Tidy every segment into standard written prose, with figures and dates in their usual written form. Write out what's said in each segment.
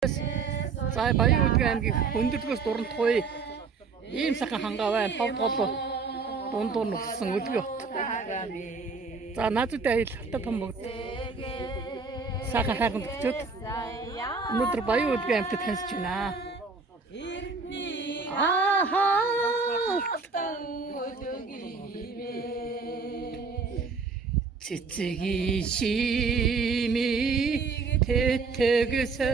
За Баян Өлгөн аймгийн Өндөрдгөөс Дурантуй ийм сайхан хангаа байна. Ховд гол дундуур нугсан Өлгөө бот. За наадуудын аялалтай том бүгд сайхан хайранд өчөөд өнөөдөр Баян Өлгөн аймтад танилцж байна. цэцгийн шимийг тэтгэсэ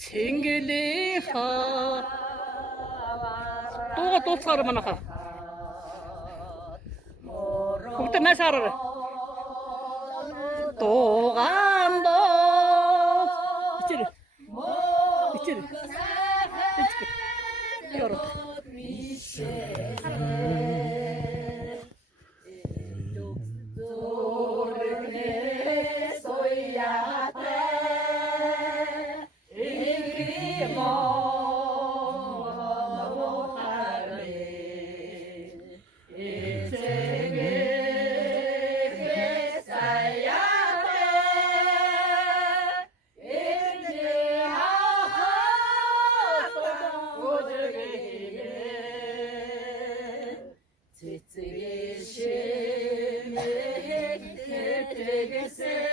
цэнгэлийн хаа дууцаар манайха бүгд насаараа дуугандоо ичэр ёроо цэцгийн шимийг тэтгэсэ